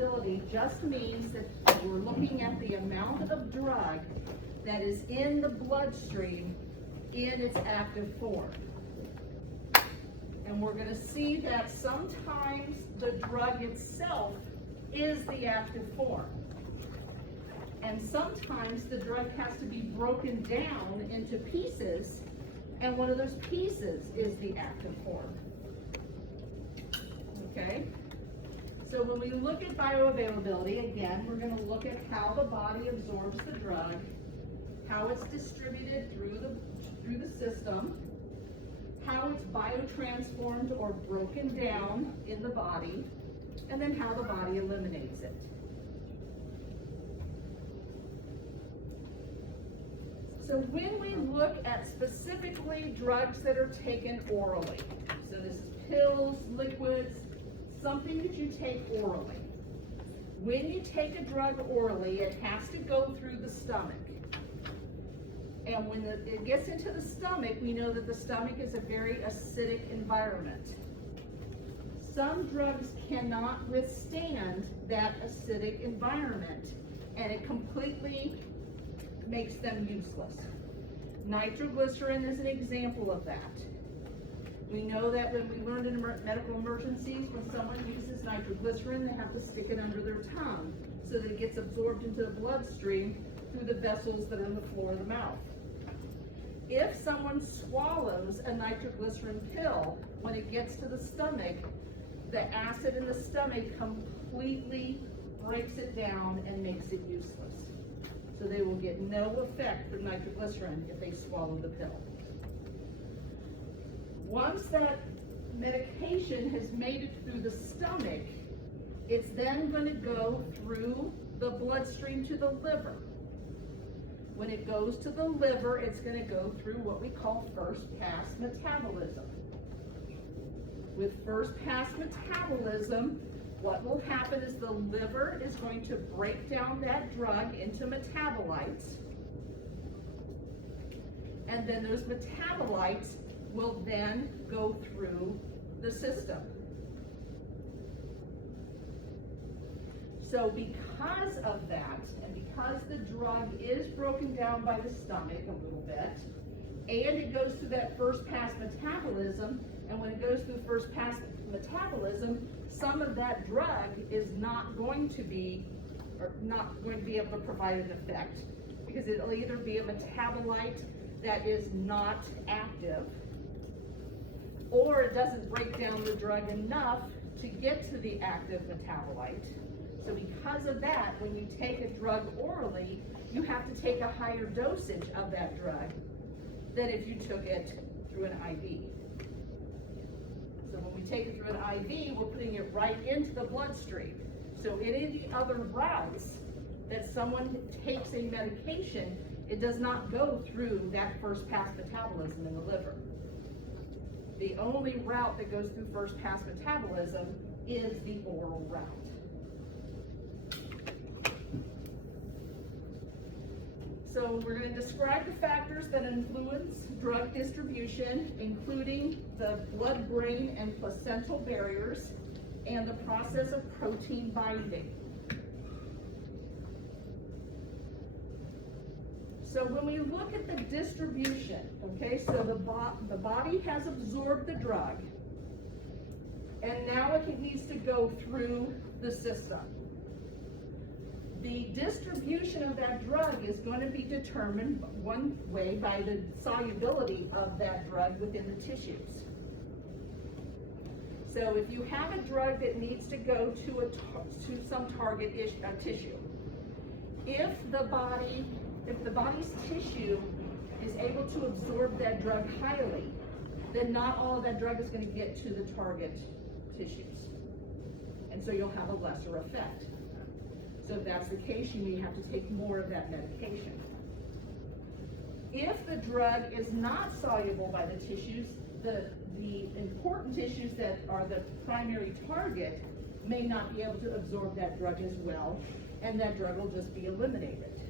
bioavailability just means that we're looking at the amount of drug that is in the bloodstream in its active form. And we're going to see that sometimes the drug itself is the active form. And sometimes the drug has to be broken down into pieces, and one of those pieces is the active form. Okay? So when we look at bioavailability, again, we're going to look at how the body absorbs the drug, how it's distributed through the system, how it's biotransformed or broken down in the body, and then how the body eliminates it. So when we look at specifically drugs that are taken orally, so this is pills, liquids, something that you take orally. When you take a drug orally, it has to go through the stomach. And when it gets into the stomach, we know that the stomach is a very acidic environment. Some drugs cannot withstand that acidic environment, and it completely makes them useless. Nitroglycerin is an example of that. We know that when we learned in medical emergencies, when someone uses nitroglycerin, they have to stick it under their tongue so that it gets absorbed into the bloodstream through the vessels that are in the floor of the mouth. If someone swallows a nitroglycerin pill, when it gets to the stomach, the acid in the stomach completely breaks it down and makes it useless. So they will get no effect from nitroglycerin if they swallow the pill. Once that medication has made it through the stomach, it's then going to go through the bloodstream to the liver. When it goes to the liver, it's going to go through what we call first-pass metabolism. With first-pass metabolism, what will happen is the liver is going to break down that drug into metabolites, and then those metabolites will then go through the system. So because of that, and because the drug is broken down by the stomach a little bit, and it goes through that first pass metabolism, and when it goes through first pass metabolism, some of that drug is not going to be able to provide an effect, because it'll either be a metabolite that is not active, or it doesn't break down the drug enough to get to the active metabolite. So because of that, when you take a drug orally, you have to take a higher dosage of that drug than if you took it through an IV. So when we take it through an IV, we're putting it right into the bloodstream. So any of the other routes that someone takes a medication, it does not go through that first pass metabolism in the liver. The only route that goes through first pass metabolism is the oral route. So we're going to describe the factors that influence drug distribution, including the blood-brain and placental barriers and the process of protein binding. So when we look at the distribution, okay, so the body has absorbed the drug, and now it needs to go through the system. The distribution of that drug is going to be determined one way by the solubility of that drug within the tissues. So if you have a drug that needs to go to some target tissue, if the body's tissue is able to absorb that drug highly, then not all of that drug is going to get to the target tissues. And so you'll have a lesser effect. So if that's the case, you may have to take more of that medication. If the drug is not soluble by the tissues, the important tissues that are the primary target may not be able to absorb that drug as well, and that drug will just be eliminated.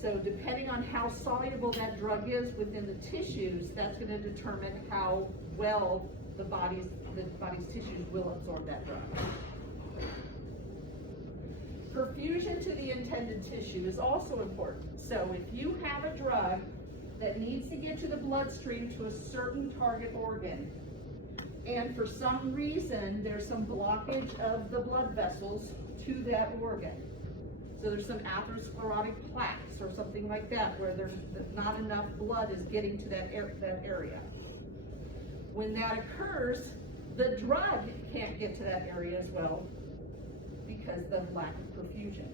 So depending on how soluble that drug is within the tissues, that's going to determine how well the body's tissues will absorb that drug. perfusion to the intended tissue is also important. So if you have a drug that needs to get to the bloodstream to a certain target organ, and for some reason there's some blockage of the blood vessels to that organ, so there's some atherosclerotic plaques or something like that where there's not enough blood is getting to that area. When that occurs, the drug can't get to that area as well because of the lack of perfusion.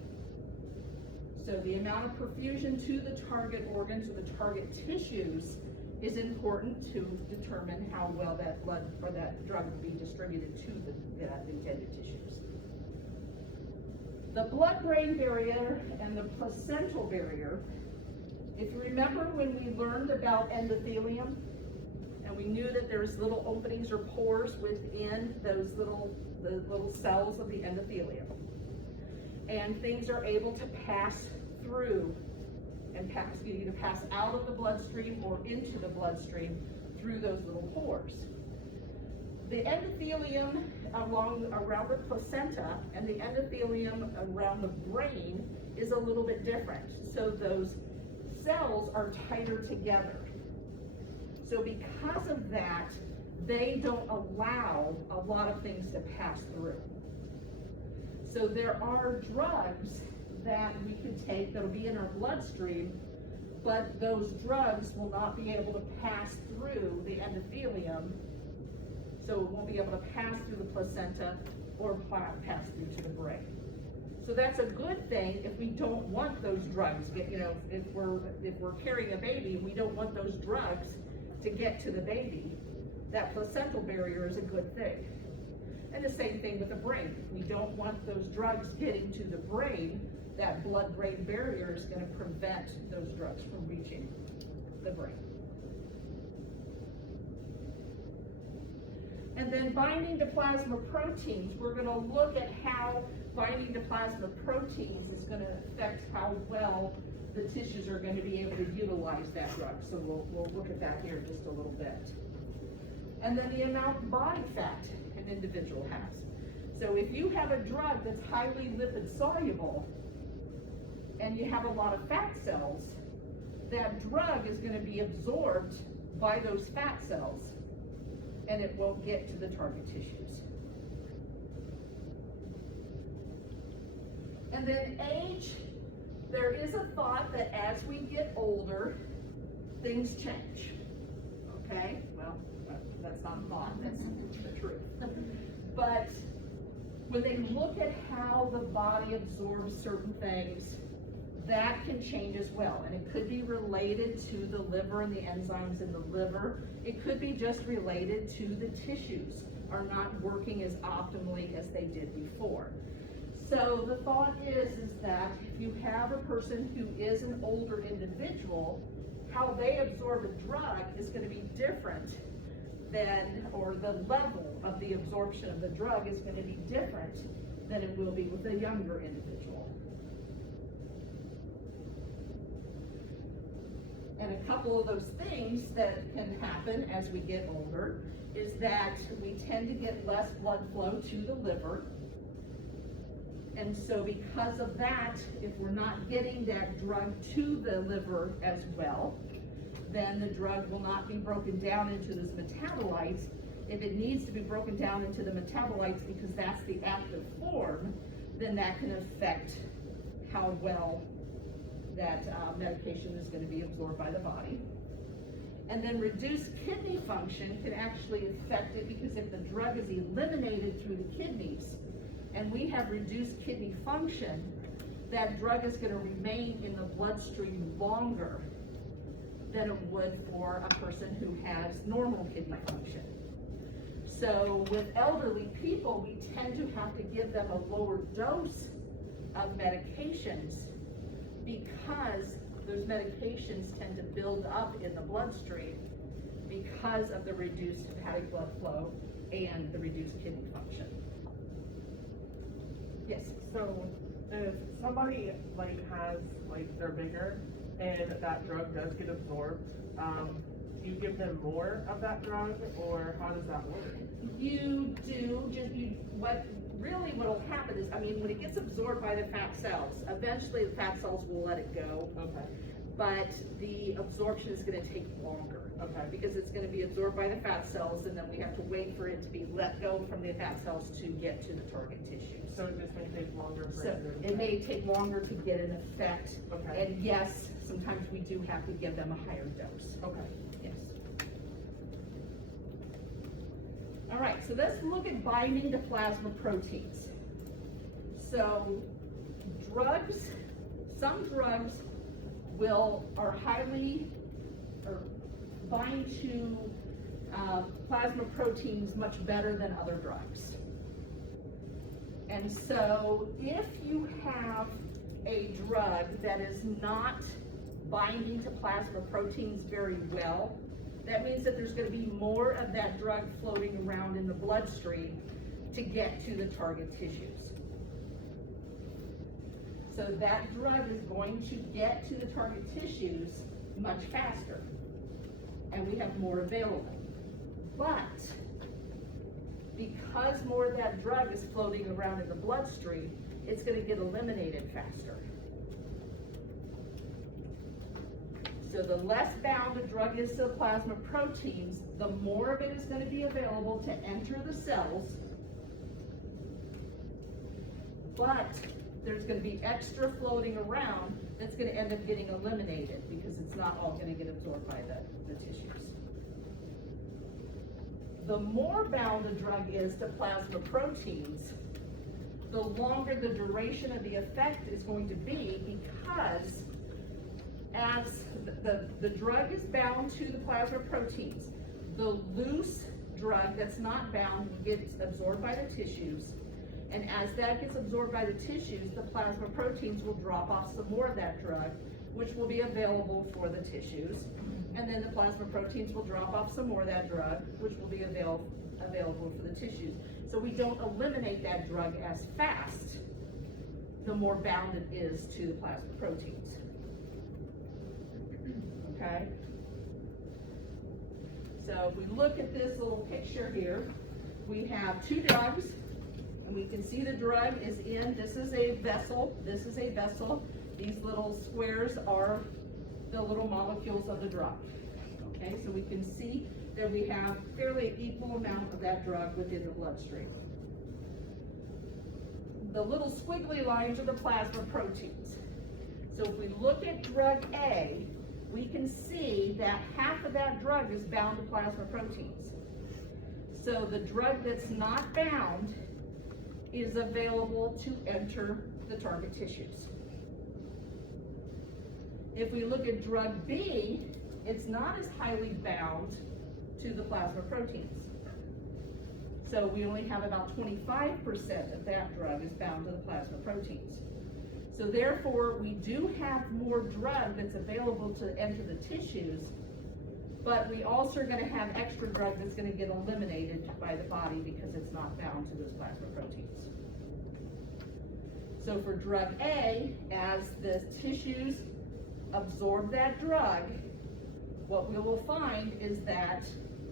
So the amount of perfusion to the target organs or the target tissues is important to determine how well that blood or that drug will be distributed to the intended tissues. The blood-brain barrier and the placental barrier, if you remember when we learned about endothelium, and we knew that there's little openings or pores within those the little cells of the endothelium, and things are able to pass through and either pass out of the bloodstream or into the bloodstream through those little pores. The endothelium around the placenta and the endothelium around the brain is a little bit different. So those cells are tighter together. So because of that, they don't allow a lot of things to pass through. So there are drugs that we could take that'll be in our bloodstream, but those drugs will not be able to pass through the endothelium, so it won't be able to pass through the placenta or pass through to the brain. So that's a good thing if we don't want those drugs. If we're carrying a baby, we don't want those drugs to get to the baby. That placental barrier is a good thing. And the same thing with the brain. If we don't want those drugs getting to the brain, that blood-brain barrier is going to prevent those drugs from reaching the brain. And then binding to plasma proteins, we're going to look at how binding to plasma proteins is going to affect how well the tissues are going to be able to utilize that drug. So we'll look at that here in just a little bit. And then the amount of body fat an individual has. So if you have a drug that's highly lipid soluble and you have a lot of fat cells, that drug is going to be absorbed by those fat cells and it won't get to the target tissues. And then age, there is a thought that as we get older, things change. Okay, well, that's not a thought, that's the truth. But when they look at how the body absorbs certain things, that can change as well. And it could be related to the liver and the enzymes in the liver. It could be just related to the tissues are not working as optimally as they did before. So the thought is that if you have a person who is an older individual, how they absorb a drug is going to be different than, or the level of the absorption of the drug is going to be different than it will be with a younger individual. And a couple of those things that can happen as we get older is that we tend to get less blood flow to the liver. And so because of that, if we're not getting that drug to the liver as well, then the drug will not be broken down into those metabolites. If it needs to be broken down into the metabolites because that's the active form, then that can affect how well that medication is going to be absorbed by the body. And then reduced kidney function can actually affect it because if the drug is eliminated through the kidneys and we have reduced kidney function, that drug is going to remain in the bloodstream longer than it would for a person who has normal kidney function. So with elderly people, we tend to have to give them a lower dose of medications because those medications tend to build up in the bloodstream because of the reduced hepatic blood flow and the reduced kidney function. Yes? So if somebody they're bigger and that drug does get absorbed, do you give them more of that drug or how does that work? You do, really what will happen is, I mean, when it gets absorbed by the fat cells, eventually the fat cells will let it go. Okay. But the absorption is going to take longer. Okay. Because it's going to be absorbed by the fat cells, and then we have to wait for it to be let go from the fat cells to get to the target tissue. So it just may take longer for So it to it may take longer to get an effect. Okay. And yes, sometimes we do have to give them a higher dose. Okay. Yes. All right, so let's look at binding to plasma proteins. So drugs, some drugs are highly, or bind to plasma proteins much better than other drugs. And so if you have a drug that is not binding to plasma proteins very well, that means that there's going to be more of that drug floating around in the bloodstream to get to the target tissues. So that drug is going to get to the target tissues much faster, and we have more available. But because more of that drug is floating around in the bloodstream, it's going to get eliminated faster. So the less bound a drug is to plasma proteins, the more of it is going to be available to enter the cells, but there's going to be extra floating around that's going to end up getting eliminated because it's not all going to get absorbed by the tissues. The more bound a drug is to plasma proteins, the longer the duration of the effect is going to be, because as the drug is bound to the plasma proteins, the loose drug that's not bound gets absorbed by the tissues. And as that gets absorbed by the tissues, the plasma proteins will drop off some more of that drug, which will be available for the tissues. And then the plasma proteins will drop off some more of that drug, which will be available for the tissues. So we don't eliminate that drug as fast, the more bound it is to the plasma proteins. Okay? So if we look at this little picture here, we have two drugs. And we can see the drug is in, this is a vessel, this is a vessel. These little squares are the little molecules of the drug. Okay, so we can see that we have fairly equal amount of that drug within the bloodstream. The little squiggly lines are the plasma proteins. So if we look at drug A, we can see that half of that drug is bound to plasma proteins. So the drug that's not bound is available to enter the target tissues. If we look at drug B, it's not as highly bound to the plasma proteins. So we only have about 25% of that drug is bound to the plasma proteins. So therefore, we do have more drug that's available to enter the tissues, but we also are going to have extra drug that's going to get eliminated by the body because it's not bound to those plasma proteins. So for drug A, as the tissues absorb that drug, what we will find is that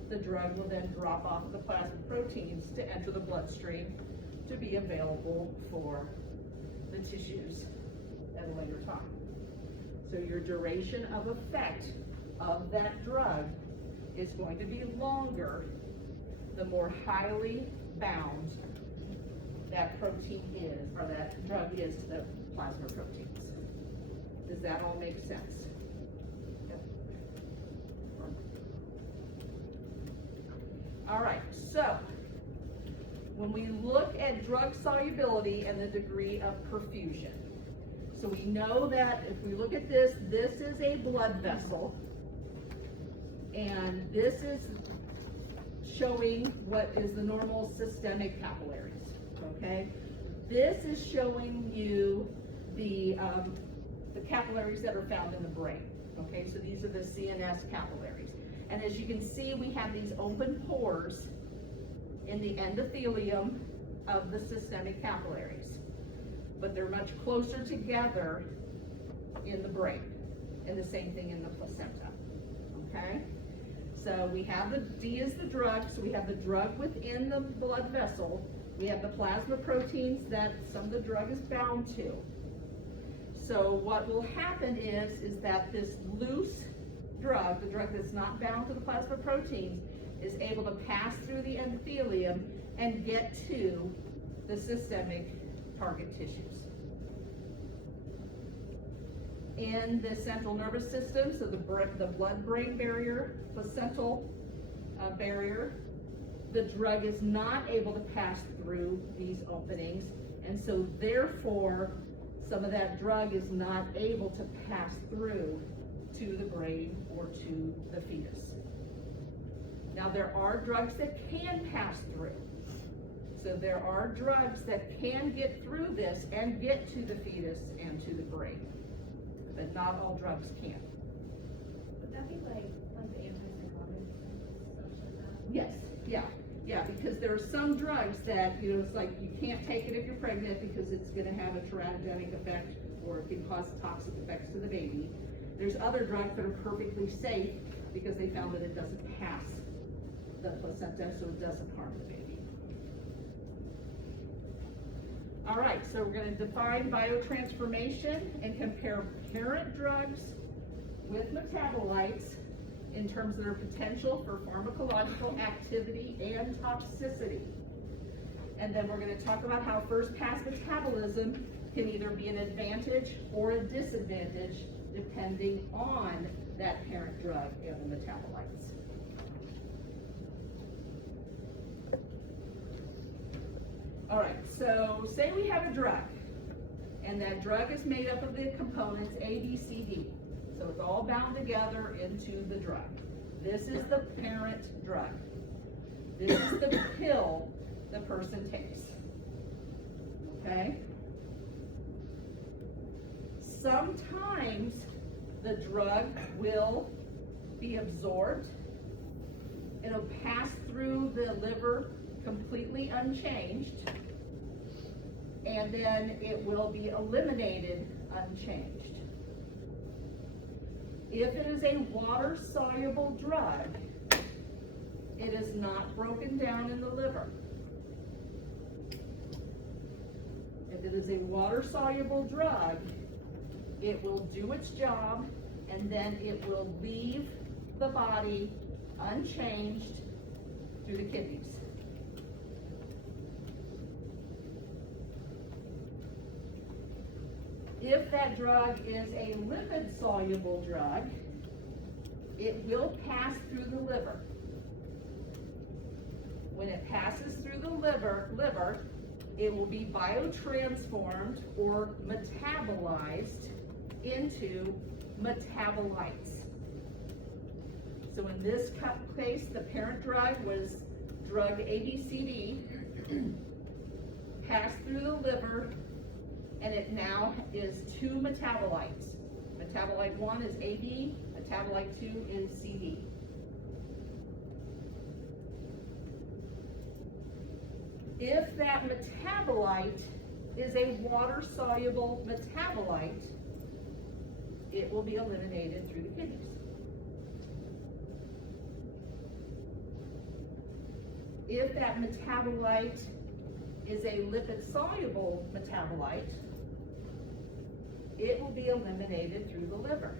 the drug will then drop off the plasma proteins to enter the bloodstream to be available for the tissues at a later time. So your duration of effect of that drug is going to be longer the more highly bound that protein is, or that drug is to the plasma proteins. Does that all make sense? Yep. All right, so when we look at drug solubility and the degree of perfusion, so we know that if we look at this, this is a blood vessel, and this is showing what is the normal systemic capillaries, okay? This is showing you the capillaries that are found in the brain, okay? So these are the CNS capillaries. And as you can see, we have these open pores in the endothelium of the systemic capillaries, but they're much closer together in the brain, and the same thing in the placenta, okay? So we have the D is the drug, so we have the drug within the blood vessel, We have the plasma proteins that some of the drug is bound to. So what will happen is that this loose drug, the drug that's not bound to the plasma proteins, is able to pass through the endothelium and get to the systemic target tissues. In the central nervous system, so the blood-brain barrier, placental barrier, the drug is not able to pass through these openings, and so therefore some of that drug is not able to pass through to the brain or to the fetus. Now there are drugs that can pass through. So there are drugs that can get through this and get to the fetus and to the brain, but not all drugs can. Would that be like the antipsychotics and stuff like that? Yes, yeah, because there are some drugs that, it's like you can't take it if you're pregnant because it's going to have a teratogenic effect or it can cause toxic effects to the baby. There's other drugs that are perfectly safe because they found that it doesn't pass the placenta, so it doesn't harm the baby. All right, so we're going to define biotransformation and compare parent drugs with metabolites in terms of their potential for pharmacological activity and toxicity. And then we're going to talk about how first pass metabolism can either be an advantage or a disadvantage depending on that parent drug and the metabolites. All right, so say we have a drug, and that drug is made up of the components A, B, C, D. So it's all bound together into the drug. This is the parent drug. This is the pill the person takes. Okay? Sometimes the drug will be absorbed. It'll pass through the liver completely unchanged, and then it will be eliminated unchanged. If it is a water-soluble drug, it is not broken down in the liver. If it is a water-soluble drug, it will do its job, and then it will leave the body unchanged through the kidneys. If that drug is a lipid-soluble drug, it will pass through the liver. When it passes through the liver, it will be biotransformed or metabolized into metabolites. So in this case, the parent drug was drug ABCD, passed through the liver, and it now is two metabolites. Metabolite 1 is AB, metabolite 2 is CD. If that metabolite is a water-soluble metabolite, it will be eliminated through the kidneys. If that metabolite is a lipid-soluble metabolite, it will be eliminated through the liver.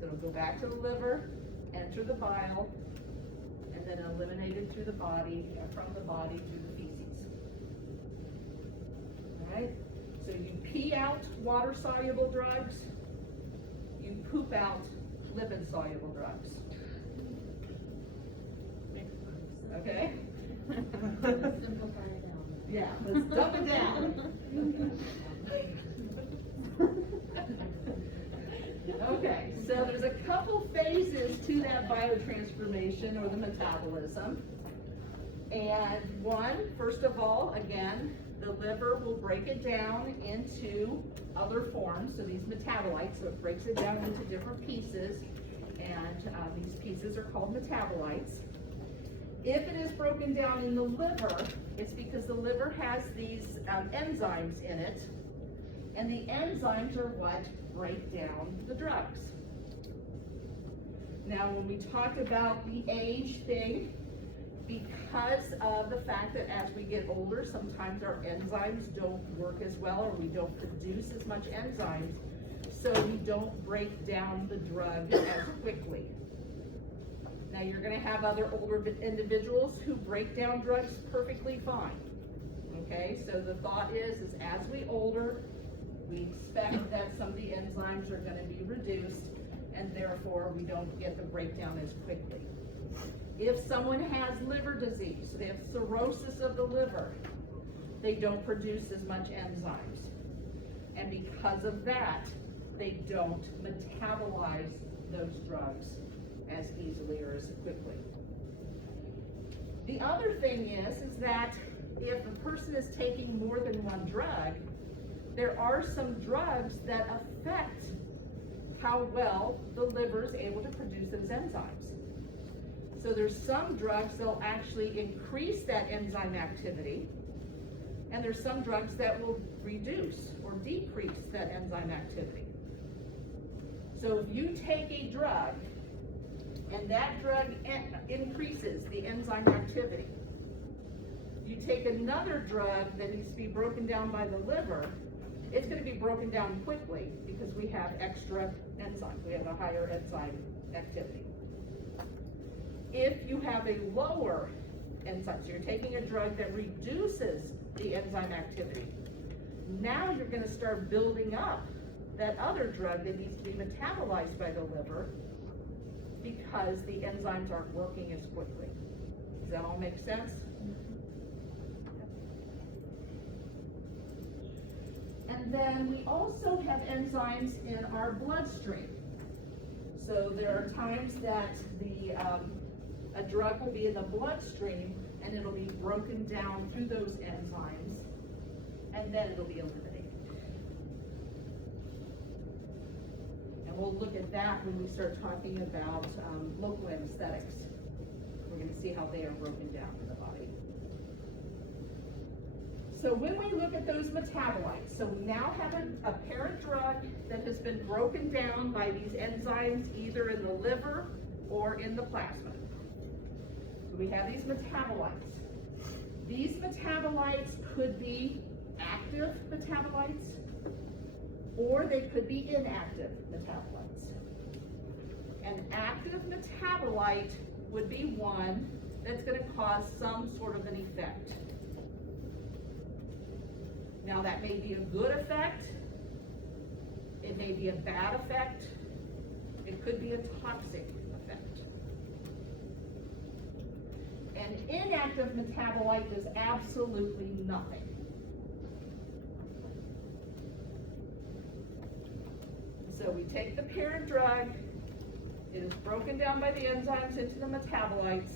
So it'll go back to the liver, enter the bile, and then eliminated through the body, from the body to the feces. All right? So you pee out water-soluble drugs, you poop out lipid-soluble drugs. Okay? Simplify it down. Yeah, let's dump it down. Okay, so there's a couple phases to that biotransformation or the metabolism. And one, first of all, again, the liver will break it down into other forms, so these metabolites, so it breaks it down into different pieces, and these pieces are called metabolites. If it is broken down in the liver, it's because the liver has these enzymes in it, and the enzymes are what break down the drugs. Now, when we talk about the age thing, because of the fact that as we get older, sometimes our enzymes don't work as well, or we don't produce as much enzymes, so we don't break down the drug as quickly. Now, you're gonna have other older individuals who break down drugs perfectly fine. Okay, so the thought is as we older, we expect that some of the enzymes are gonna be reduced, and therefore we don't get the breakdown as quickly. If someone has liver disease, they have cirrhosis of the liver, they don't produce as much enzymes. And because of that, they don't metabolize those drugs as easily or as quickly. The other thing is that if a person is taking more than one drug, there are some drugs that affect how well the liver is able to produce those enzymes. So there's some drugs that'll actually increase that enzyme activity, and there's some drugs that will reduce or decrease that enzyme activity. So if you take a drug and that drug increases the enzyme activity, you take another drug that needs to be broken down by the liver, it's going to be broken down quickly because we have extra enzymes. We have a higher enzyme activity. If you have a lower enzyme, so you're taking a drug that reduces the enzyme activity, now you're going to start building up that other drug that needs to be metabolized by the liver because the enzymes aren't working as quickly. Does that all make sense? And then we also have enzymes in our bloodstream. So there are times that a drug will be in the bloodstream and it'll be broken down through those enzymes, and then it'll be eliminated. And we'll look at that when we start talking about local anesthetics. We're going to see how they are broken down in the body. So when we look at those metabolites, so we now have a parent drug that has been broken down by these enzymes either in the liver or in the plasma. So we have these metabolites. These metabolites could be active metabolites, or they could be inactive metabolites. An active metabolite would be one that's going to cause some sort of an effect. Now that may be a good effect, it may be a bad effect, it could be a toxic effect. An inactive metabolite does absolutely nothing. So we take the parent drug, it is broken down by the enzymes into the metabolites.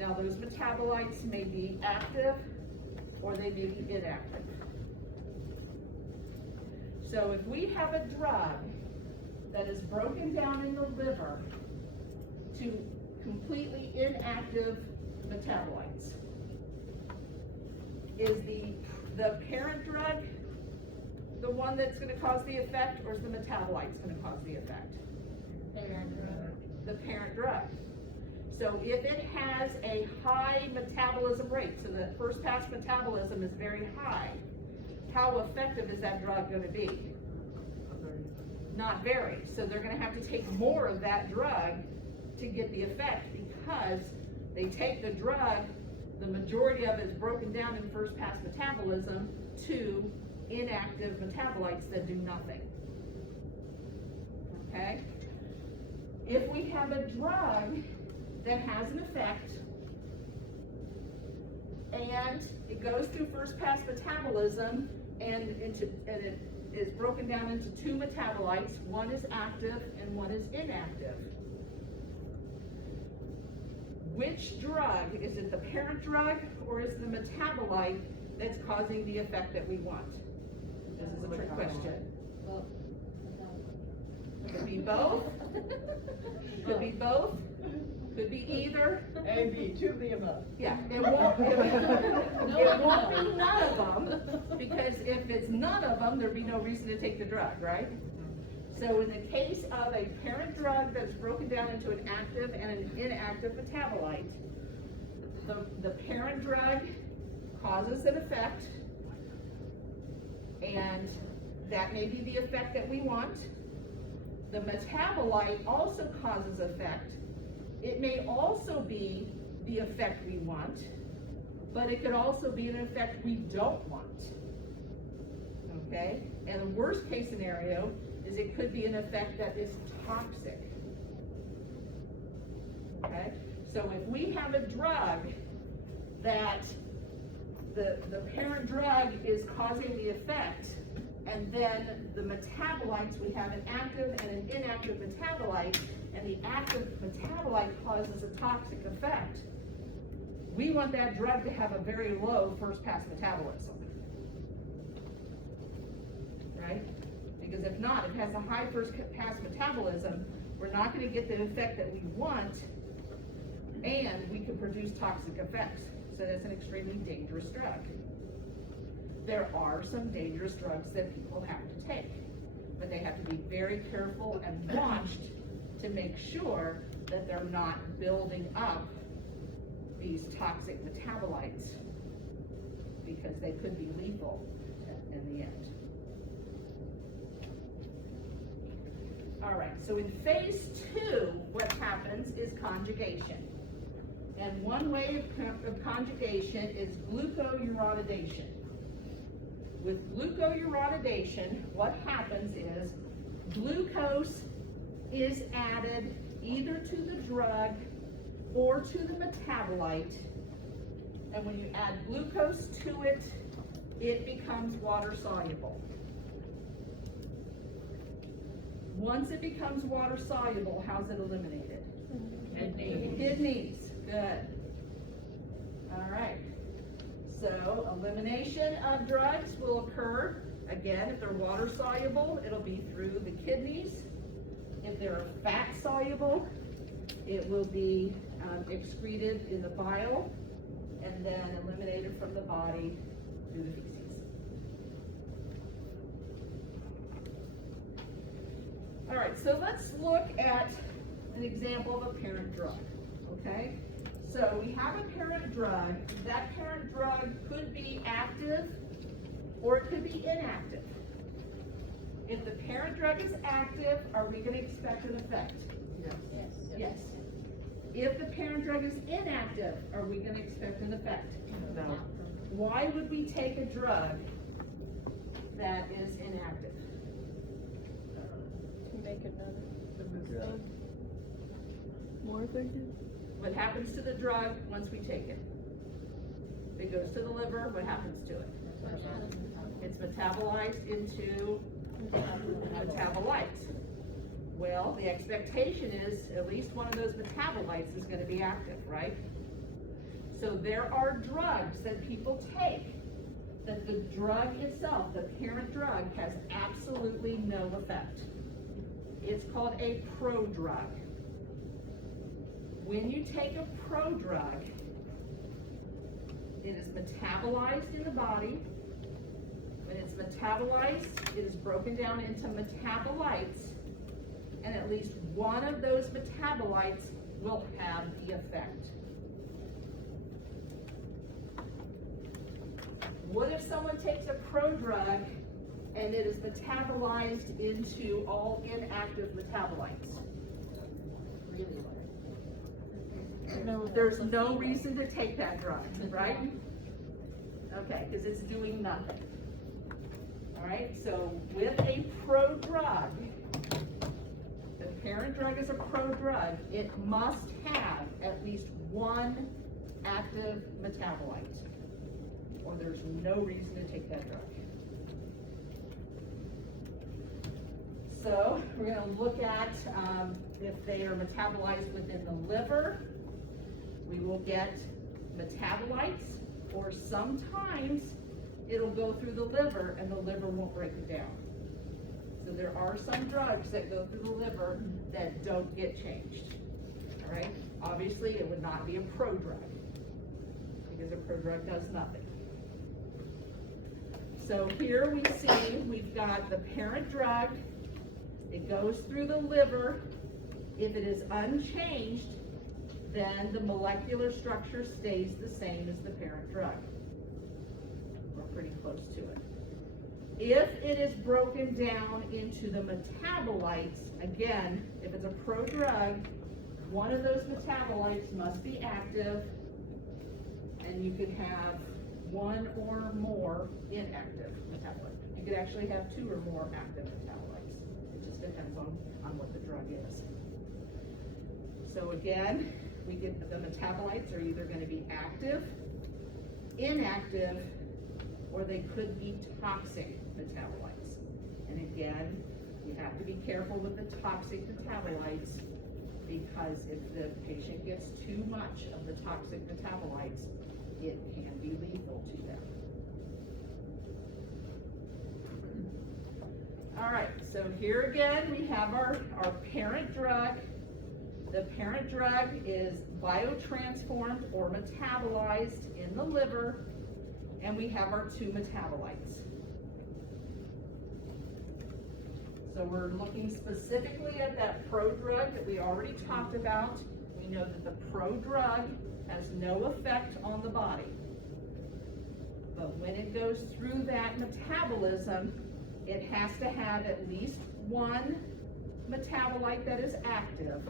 Now those metabolites may be active or they may be inactive. So if we have a drug that is broken down in the liver to completely inactive metabolites, is the parent drug the one that's going to cause the effect, or is the metabolites going to cause the effect? The parent drug. So if it has a high metabolism rate, so the first pass metabolism is very high, how effective is that drug going to be? Not very. So they're going to have to take more of that drug to get the effect, because they take the drug, the majority of it is broken down in first pass metabolism to inactive metabolites that do nothing. Okay? If we have a drug that has an effect and it goes through first pass metabolism and it is broken down into two metabolites, one is active and one is inactive. Which drug, is it the parent drug or is it the metabolite that's causing the effect that we want? This is a trick question. Could be both. Could be both. Could be either. A, B, two of the above. Yeah, it won't be none of them, because if it's none of them, there'd be no reason to take the drug, right? So in the case of a parent drug that's broken down into an active and an inactive metabolite, the parent drug causes an effect, and that may be the effect that we want. The metabolite also causes effect. It may also be the effect we want, but it could also be an effect we don't want. Okay? And the worst case scenario is it could be an effect that is toxic. Okay? So if we have a drug that the parent drug is causing the effect, and then the metabolites, we have an active and an inactive metabolite, and the active metabolite causes a toxic effect, we want that drug to have a very low first pass metabolism. Right? Because if not, if it has a high first pass metabolism, we're not going to get the effect that we want, and we can produce toxic effects. So that's an extremely dangerous drug. There are some dangerous drugs that people have to take, but they have to be very careful and watched to make sure that they're not building up these toxic metabolites, because they could be lethal in the end. All right, so in phase 2, what happens is conjugation. And one way of conjugation is glucouronidation. With glucouronidation, what happens is glucose is added either to the drug or to the metabolite. And when you add glucose to it, it becomes water soluble. Once it becomes water soluble, how's it eliminated? Kidneys. Kidneys. Good. All right. So elimination of drugs will occur, again, if they're water soluble, it'll be through the kidneys. If they're fat soluble, it will be excreted in the bile and then eliminated from the body through the feces. All right, so let's look at an example of a parent drug, okay? So we have a parent drug. That parent drug could be active or it could be inactive. If the parent drug is active, are we going to expect an effect? Yes. Yes. If the parent drug is inactive, are we going to expect an effect? No. Why would we take a drug that is inactive? To make another more effective? What happens to the drug once we take it? It goes to the liver, what happens to it? It's metabolized into metabolites. Well, the expectation is at least one of those metabolites is going to be active, right? So there are drugs that people take that the drug itself, the parent drug, has absolutely no effect. It's called a prodrug. When you take a prodrug, it is metabolized in the body. When it's metabolized, it is broken down into metabolites, and at least one of those metabolites will have the effect. What if someone takes a prodrug and it is metabolized into all inactive metabolites? Really? No, there's no reason to take that drug, right? Okay, because it's doing nothing. All right, so with a prodrug, the parent drug is a prodrug, it must have at least one active metabolite, or there's no reason to take that drug. So we're going to look at if they are metabolized within the liver. We will get metabolites, or sometimes it'll go through the liver and the liver won't break it down. So there are some drugs that go through the liver that don't get changed. All right? Obviously, it would not be a prodrug because a prodrug does nothing. So here we see we've got the parent drug. It goes through the liver. If it is unchanged, then the molecular structure stays the same as the parent drug. We're pretty close to it. If it is broken down into the metabolites, again, if it's a prodrug, one of those metabolites must be active, and you could have one or more inactive metabolites. You could actually have two or more active metabolites. It just depends on what the drug is. So again, we get the metabolites are either going to be active, inactive, or they could be toxic metabolites. And again, you have to be careful with the toxic metabolites, because if the patient gets too much of the toxic metabolites, it can be lethal to them. All right, so here again, we have our parent drug. The parent drug is biotransformed or metabolized in the liver, and we have our two metabolites. So we're looking specifically at that prodrug that we already talked about. We know that the prodrug has no effect on the body. But when it goes through that metabolism, it has to have at least one metabolite that is active.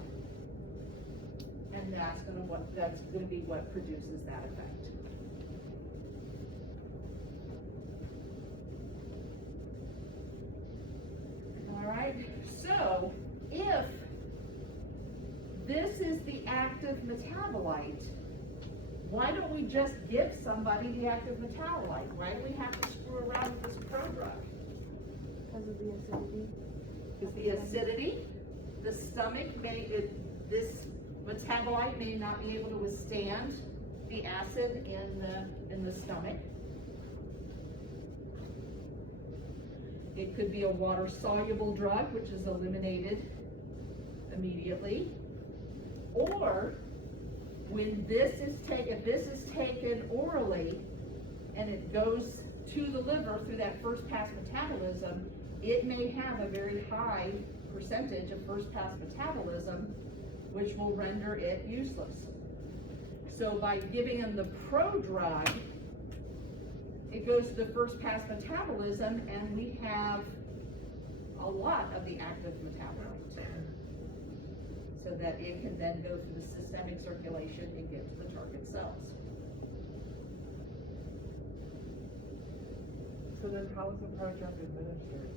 And that's going to be what produces that effect. All right, so if this is the active metabolite, why don't we just give somebody the active metabolite? Why do we have to screw around with this prodrug? Because of the acidity. Because the acidity, the stomach this metabolite may not be able to withstand the acid in the stomach. It could be a water-soluble drug, which is eliminated immediately. Or when this is taken orally and it goes to the liver through that first pass metabolism, it may have a very high percentage of first pass metabolism, which will render it useless. So by giving them the prodrug, it goes to the first pass metabolism, and we have a lot of the active metabolite, so that it can then go through the systemic circulation and get to the target cells. So then how is the prodrug administered?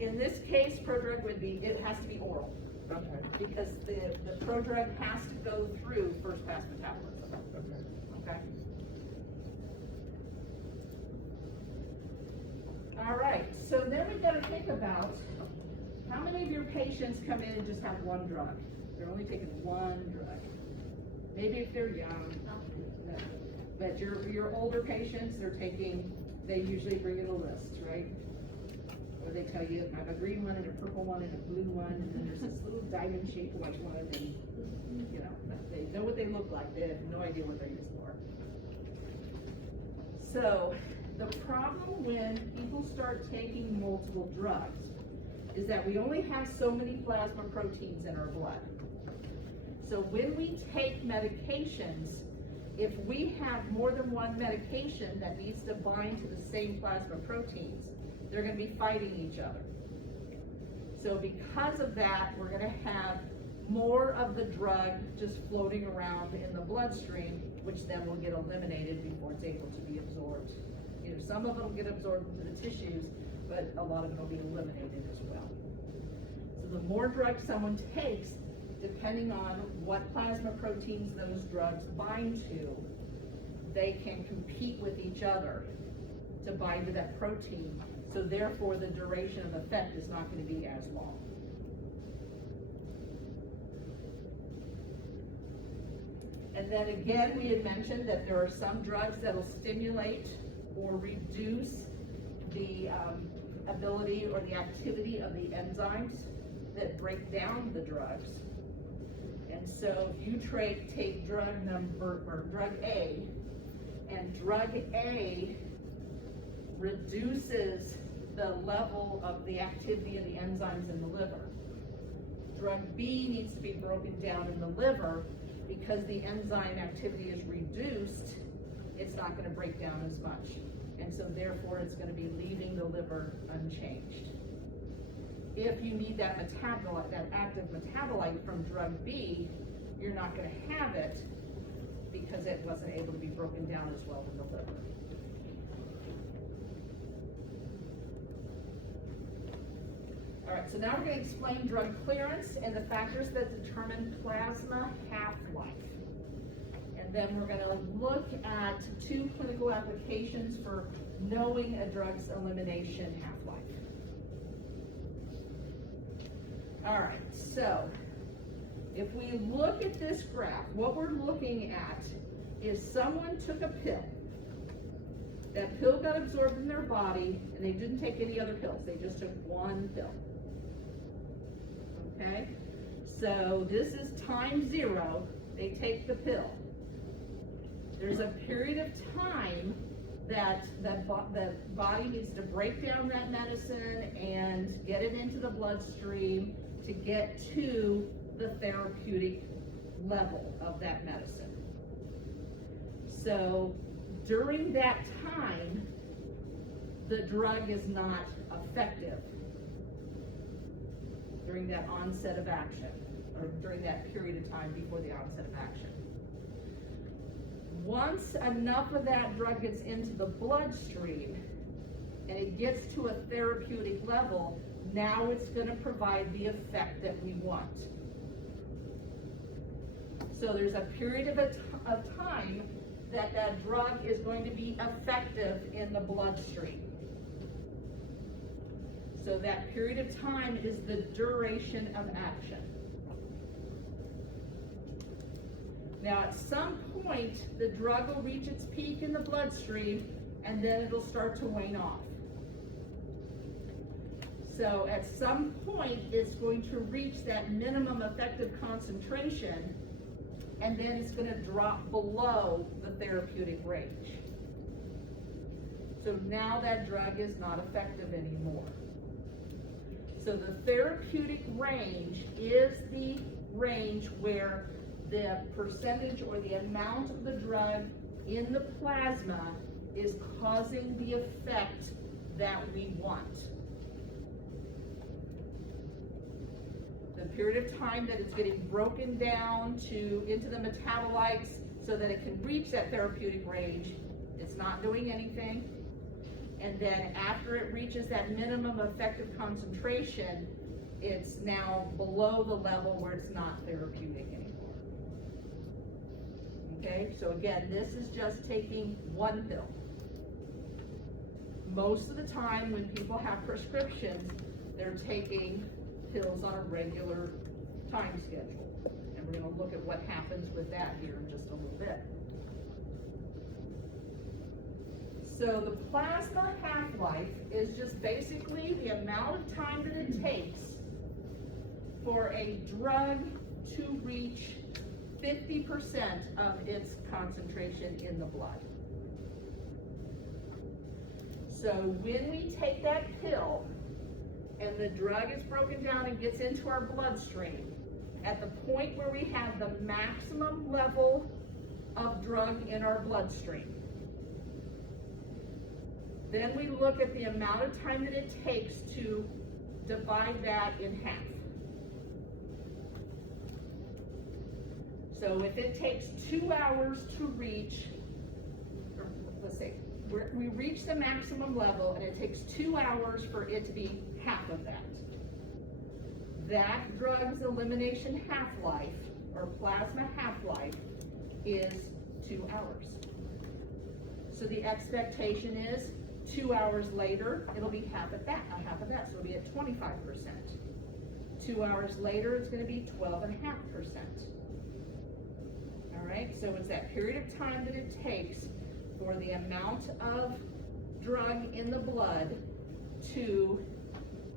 In this case, prodrug it has to be oral. Okay. Because the prodrug has to go through first pass metabolism. Okay. Okay? All right, so then we've got to think about how many of your patients come in and just have one drug. They're only taking one drug. Maybe if they're young, but your older patients, they usually bring in a list, right? Or they tell you, I have a green one and a purple one and a blue one, and then there's this little diamond-shaped white one, and they know what they look like. They have no idea what they're used for. So the problem when people start taking multiple drugs is that we only have so many plasma proteins in our blood. So when we take medications, if we have more than one medication that needs to bind to the same plasma proteins, they're going to be fighting each other. So because of that, we're going to have more of the drug just floating around in the bloodstream, which then will get eliminated before it's able to be absorbed. Some of it will get absorbed into the tissues, but a lot of it will be eliminated as well. So the more drugs someone takes, depending on what plasma proteins those drugs bind to, they can compete with each other to bind to that protein. So therefore, the duration of effect is not going to be as long. And then again, we had mentioned that there are some drugs that will stimulate or reduce the ability or the activity of the enzymes that break down the drugs. And so if you take drug A, and drug A reduces the level of the activity of the enzymes in the liver. Drug B needs to be broken down in the liver because the enzyme activity is reduced, it's not gonna break down as much. And so therefore, it's gonna be leaving the liver unchanged. If you need that metabolite, that active metabolite from drug B, you're not gonna have it because it wasn't able to be broken down as well in the liver. All right, so now we're going to explain drug clearance and the factors that determine plasma half-life. And then we're going to look at 2 clinical applications for knowing a drug's elimination half-life. All right, so if we look at this graph, what we're looking at is someone took a pill. That pill got absorbed in their body, and they didn't take any other pills. They just took one pill. Okay? So this is time 0. They take the pill. There's a period of time that the body needs to break down that medicine and get it into the bloodstream to get to the therapeutic level of that medicine. So during that time, the drug is not effective during that onset of action, or during that period of time before the onset of action. Once enough of that drug gets into the bloodstream and it gets to a therapeutic level, now it's going to provide the effect that we want. So there's a period of time that that drug is going to be effective in the bloodstream. So that period of time is the duration of action. Now at some point, the drug will reach its peak in the bloodstream and then it'll start to wane off. So at some point, it's going to reach that minimum effective concentration, and then it's going to drop below the therapeutic range. So now that drug is not effective anymore. So the therapeutic range is the range where the percentage or the amount of the drug in the plasma is causing the effect that we want. The period of time that it's getting broken down into the metabolites so that it can reach that therapeutic range, it's not doing anything. And then after it reaches that minimum effective concentration, it's now below the level where it's not therapeutic anymore. Okay, so again, this is just taking one pill. Most of the time when people have prescriptions, they're taking pills on a regular time schedule. And we're going to look at what happens with that here in just a little bit. So the plasma half-life is just basically the amount of time that it takes for a drug to reach 50% of its concentration in the blood. So when we take that pill and the drug is broken down and gets into our bloodstream, at the point where we have the maximum level of drug in our bloodstream, then we look at the amount of time that it takes to divide that in half. So if it takes 2 hours to reach, or let's say, we reach the maximum level and it takes 2 hours for it to be half of that. That drug's elimination half-life, or plasma half-life, is 2 hours. So the expectation is 2 hours later, it'll be half of that, so it'll be at 25%. 2 hours later, it's going to be 12.5%. All right, so it's that period of time that it takes for the amount of drug in the blood to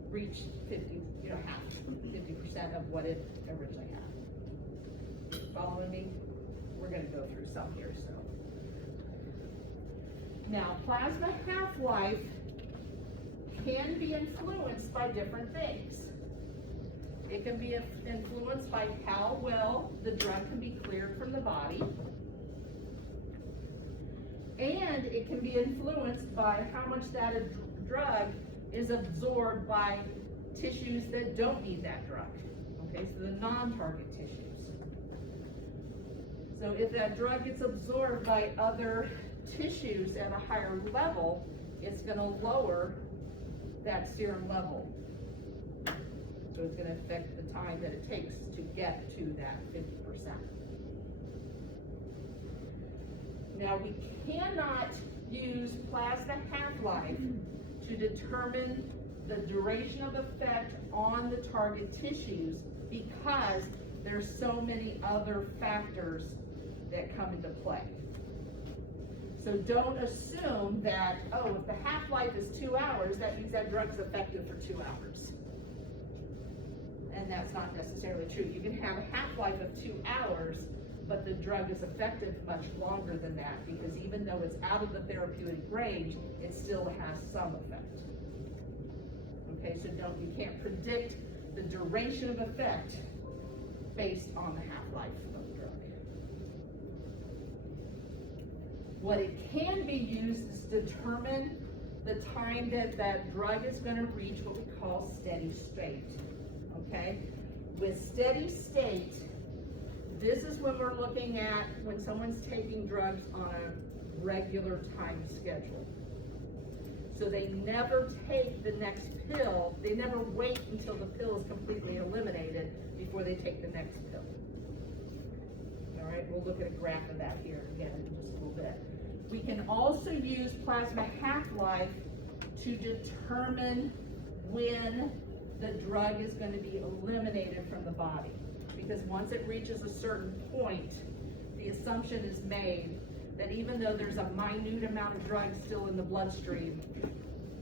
reach 50% of what it originally had. Following me? We're going to go through some here, so. Now, plasma half-life can be influenced by different things. It can be influenced by how well the drug can be cleared from the body. And it can be influenced by how much that drug is absorbed by tissues that don't need that drug. Okay, so the non-target tissues. So if that drug gets absorbed by other tissues at a higher level, it's going to lower that serum level. So it's going to affect the time that it takes to get to that 50%. Now we cannot use plasma half-life to determine the duration of effect on the target tissues because there's so many other factors that come into play. So don't assume that, oh, if the half-life is 2 hours, that means that drug's effective for 2 hours. And that's not necessarily true. You can have a half-life of 2 hours, but the drug is effective much longer than that because even though it's out of the therapeutic range, it still has some effect. Okay, so you can't predict the duration of effect based on the half-life of the drug. What it can be used is to determine the time that that drug is going to reach what we call steady state. Okay, with steady state, this is when we're looking at when someone's taking drugs on a regular time schedule. So they never take the next pill, they never wait until the pill is completely eliminated before they take the next pill. All right, we'll look at a graph of that here again in just a little bit. We can also use plasma half-life to determine when the drug is going to be eliminated from the body. Because once it reaches a certain point, the assumption is made that even though there's a minute amount of drug still in the bloodstream,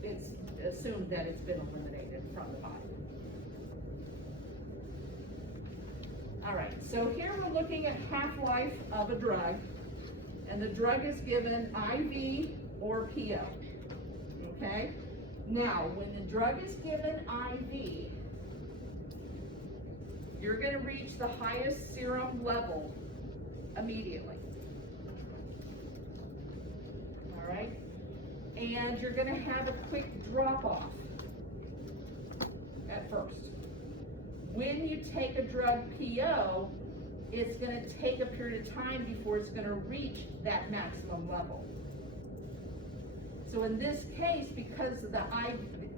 it's assumed that it's been eliminated from the body. All right, so here we're looking at half-life of a drug, and the drug is given IV or PO, okay? Now, when the drug is given IV, you're going to reach the highest serum level immediately. All right? And you're going to have a quick drop-off at first. When you take a drug PO, it's going to take a period of time before it's going to reach that maximum level. So in this case, because the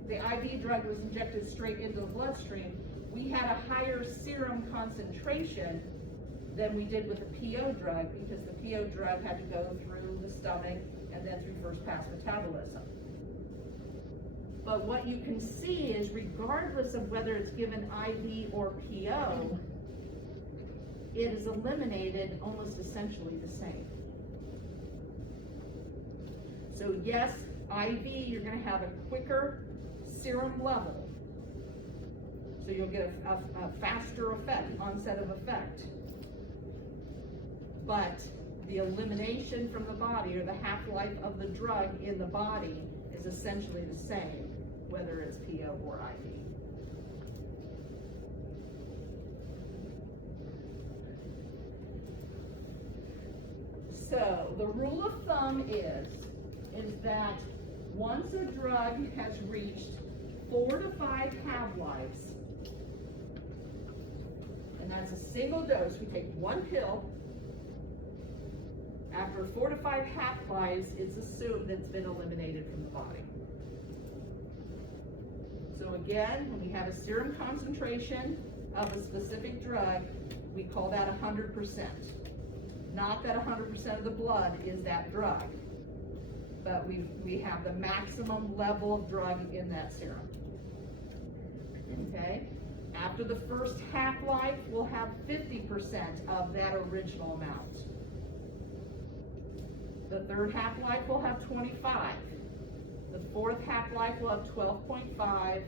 IV drug was injected straight into the bloodstream, we had a higher serum concentration than we did with the PO drug because the PO drug had to go through the stomach and then through first pass metabolism. But what you can see is regardless of whether it's given IV or PO, it is eliminated almost essentially the same. So yes, IV, you're going to have a quicker serum level. So you'll get a faster effect, onset of effect. But the elimination from the body, or the half-life of the drug in the body, is essentially the same, whether it's PO or IV. So the rule of thumb is that once a drug has reached 4 to 5 half-lives, and that's a single dose, we take one pill, after 4 to 5 half-lives, it's assumed that it's been eliminated from the body. So again, when we have a serum concentration of a specific drug, we call that 100%. Not that 100% of the blood is that drug, but we have the maximum level of drug in that serum. Okay? After the first half-life, we'll have 50% of that original amount. The third half-life will have 25. The fourth half-life will have 12.5.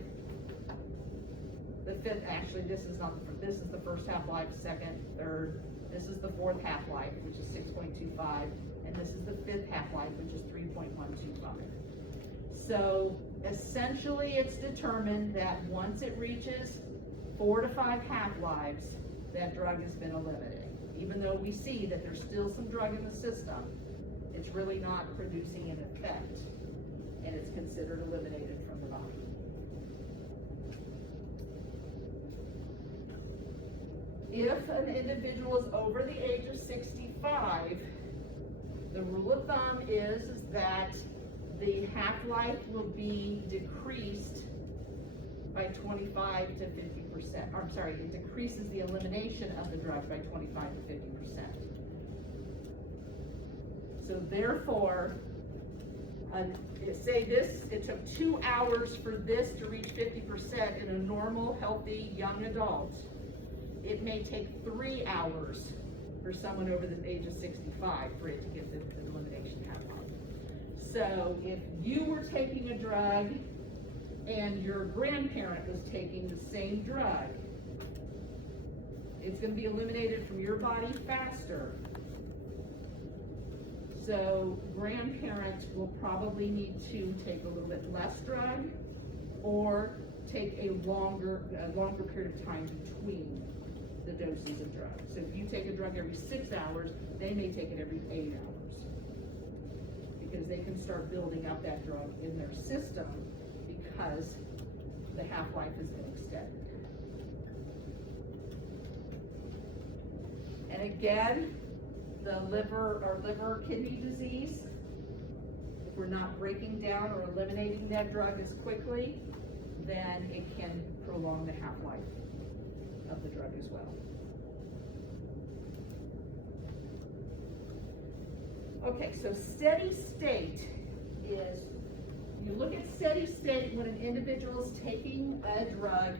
The fifth, actually, this is the first half-life, second, third. This is the fourth half-life, which is 6.25, and this is the fifth half-life, which is 3.125. So essentially, it's determined that once it reaches 4 to 5 half-lives, that drug has been eliminated. Even though we see that there's still some drug in the system, it's really not producing an effect, and it's considered eliminated from the body. If an individual is over the age of 65, the rule of thumb is that the half-life will be decreased by 25 to 50%. Or, I'm sorry, it decreases the elimination of the drug by 25 to 50%. So therefore, say this, it took 2 hours for this to reach 50% in a normal, healthy, young adult. It may take 3 hours for someone over the age of 65 for it to get the elimination half-life. So if you were taking a drug and your grandparent was taking the same drug, it's going to be eliminated from your body faster. So grandparents will probably need to take a little bit less drug or take a longer period of time between the doses of drugs. So if you take a drug every 6 hours, they may take it every 8 hours because they can start building up that drug in their system because the half-life has been extended. And again, the liver kidney disease, if we're not breaking down or eliminating that drug as quickly, then it can prolong the half-life of the drug as well. Okay, so steady state is, you look at steady state when an individual is taking a drug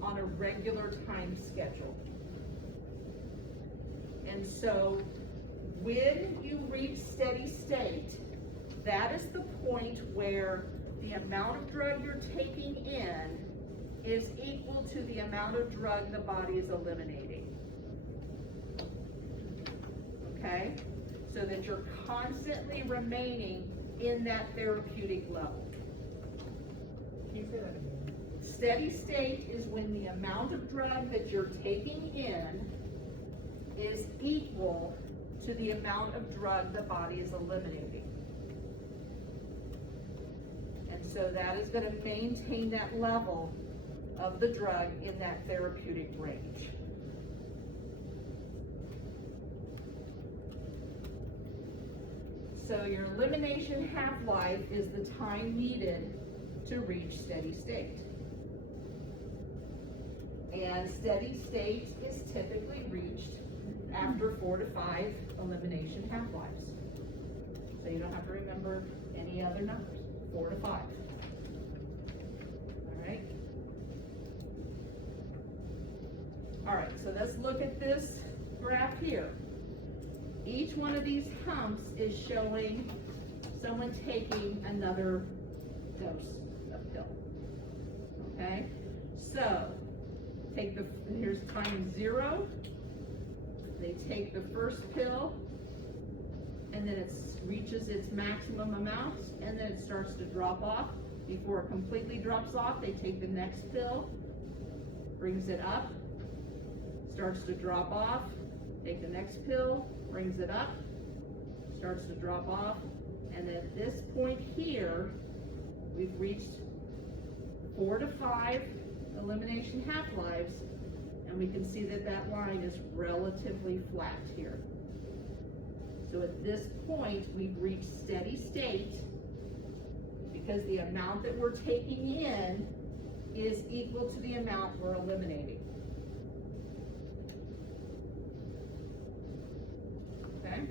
on a regular time schedule. And so when you reach steady state, that is the point where the amount of drug you're taking in is equal to the amount of drug the body is eliminating. Okay? So that you're constantly remaining in that therapeutic level. Can you say that again? Steady state is when the amount of drug that you're taking in is equal to the amount of drug the body is eliminating. And so that is going to maintain that level of the drug in that therapeutic range. So your elimination half-life is the time needed to reach steady state. And steady state is typically reached after 4 to 5 elimination half-lives. So you don't have to remember any other numbers, 4 to 5. All right? All right, so let's look at this graph here. Each one of these humps is showing someone taking another dose of pill. Okay? So, here's time 0. They take the first pill, and then it reaches its maximum amount, and then it starts to drop off. Before it completely drops off, they take the next pill, brings it up, starts to drop off, take the next pill, brings it up, starts to drop off, and at this point here, we've reached 4 to 5 elimination half-lives, and we can see that that line is relatively flat here. So at this point, we've reached steady state because the amount that we're taking in is equal to the amount we're eliminating. Okay?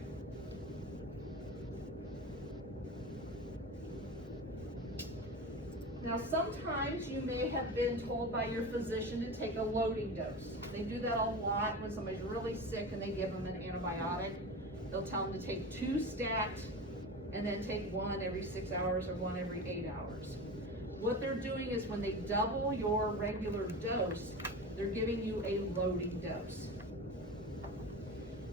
Now, sometimes you may have been told by your physician to take a loading dose. They do that a lot when somebody's really sick and they give them an antibiotic. They'll tell them to take 2 stacked and then take 1 every 6 hours or 1 every 8 hours. What they're doing is when they double your regular dose, they're giving you a loading dose.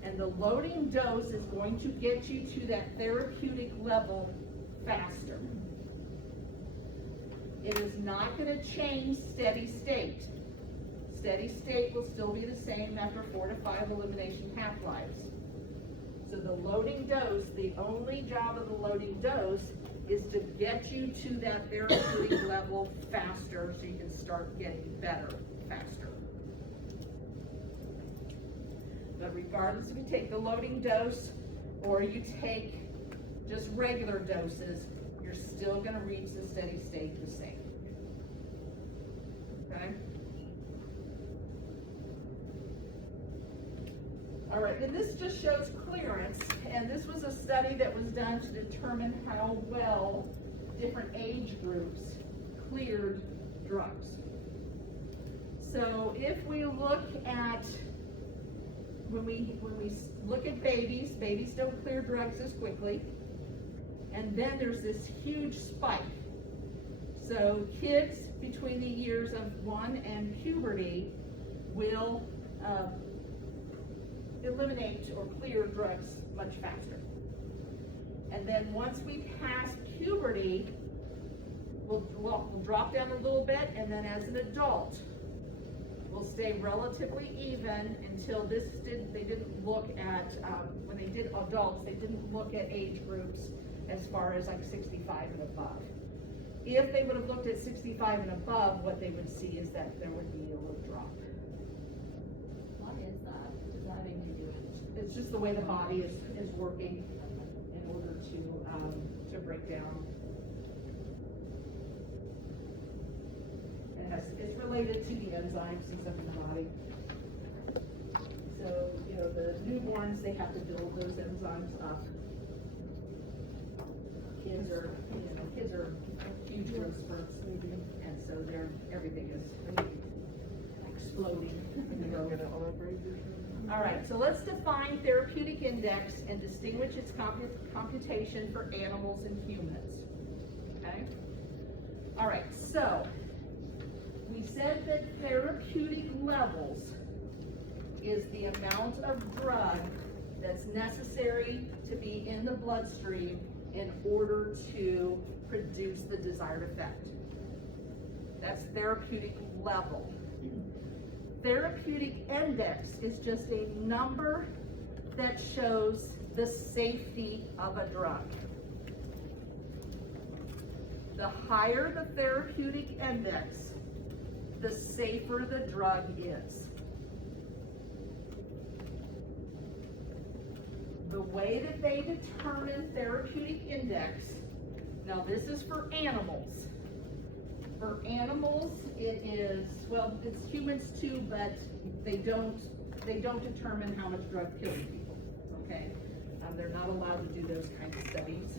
And the loading dose is going to get you to that therapeutic level faster. It is not going to change steady state. steady state will still be the same after 4 to 5 elimination half-lives. So the loading dose, the only job of the loading dose is to get you to that therapeutic level faster so you can start getting better faster. But regardless if you take the loading dose or you take just regular doses, you're still going to reach the steady state the same. Okay? All right, and this just shows clearance, and this was a study that was done to determine how well different age groups cleared drugs. So if we look at, when we look at babies, babies don't clear drugs as quickly, and then there's this huge spike. So kids between the years of 1 and puberty will eliminate or clear drugs much faster. And then once we pass puberty, we'll drop down a little bit, and then as an adult, we'll stay relatively even until they didn't look at, when they did adults, they didn't look at age groups as far as like 65 and above. If they would have looked at 65 and above, what they would see is that there would be a little drop. Why is that? What does that mean to do? It's just the way the body is working in order to break down. It's related to the enzymes and stuff in the body. So, you know, the newborns, they have to build those enzymes up. Kids are huge growth spurts, and so everything is exploding. All right, so let's define therapeutic index and distinguish its computation for animals and humans. Okay? All right, so we said that therapeutic levels is the amount of drug that's necessary to be in the bloodstream in order to produce the desired effect. That's therapeutic level. Therapeutic index is just a number that shows the safety of a drug. The higher the therapeutic index, the safer the drug is. The way that they determine therapeutic index, now this is for animals. For animals, it is, well, it's humans too, but they don't determine how much drug kills people, okay? They're not allowed to do those kinds of studies.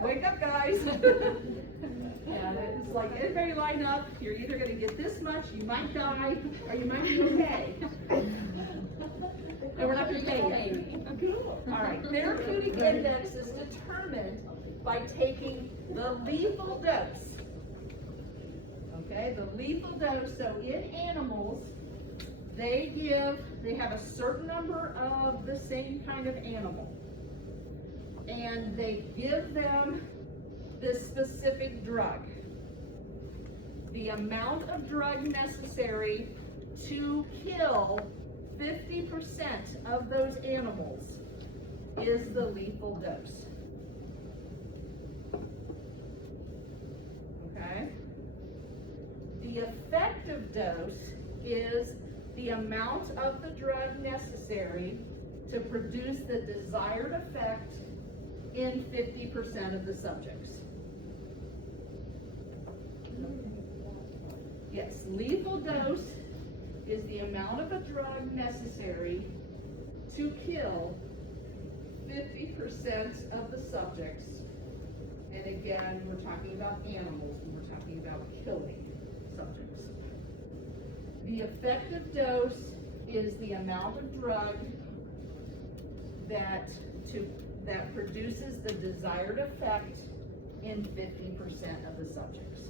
Wake up, guys. And it's like, everybody line up, you're either gonna get this much, you might die, or you might be okay. And we're not gonna pay you. Cool. All right, therapeutic index is determined by taking the lethal dose. Okay, the lethal dose, so in animals, they have a certain number of the same kind of animal. And they give them this specific drug. The amount of drug necessary to kill 50% of those animals is the lethal dose. Okay? The effective dose is the amount of the drug necessary to produce the desired effect in 50% of the subjects. Yes, lethal dose is the amount of a drug necessary to kill 50% of the subjects. And again, we're talking about animals when we're talking about killing subjects. The effective dose is the amount of drug that produces the desired effect in 50% of the subjects.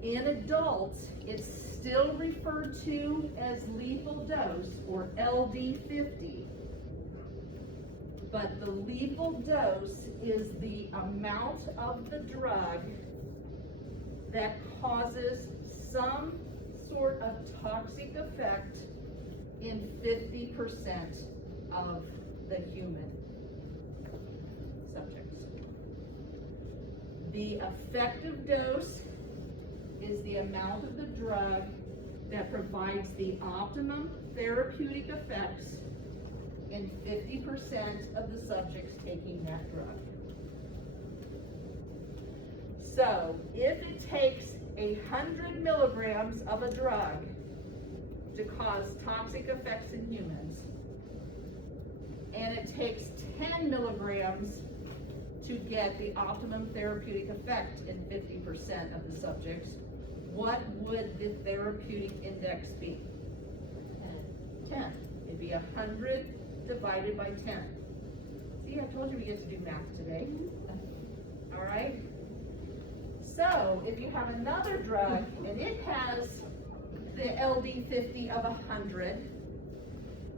In adults, it's still referred to as lethal dose, or LD50. but the lethal dose is the amount of the drug that causes some sort of toxic effect in 50% of the human subjects. The effective dose is the amount of the drug that provides the optimum therapeutic effects in 50% of the subjects taking that drug. So, if it takes 100 milligrams of a drug to cause toxic effects in humans, and it takes 10 milligrams to get the optimum therapeutic effect in 50% of the subjects, what would the therapeutic index be? 10. It'd be 100 divided by 10. See, I told you we get to do math today. All right? So, if you have another drug and it has the LD50 of 100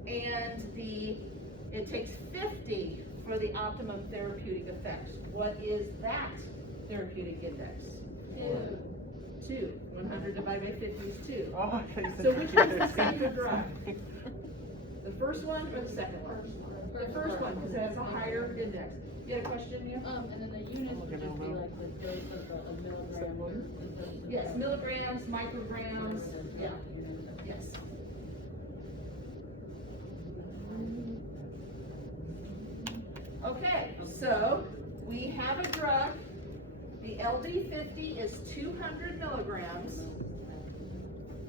and it takes 50 for the optimum therapeutic effect, what is that therapeutic index? 2. 100 divided by 50 is 2. Oh, So which one's the safer drug? The first one or the second one? The first one, because it has a higher index. You had a question, you? And then the units would just be like the dose of a milligram. Yes, milligrams, micrograms, yeah, yes. Okay, so we have a drug. The LD50 is 200 milligrams.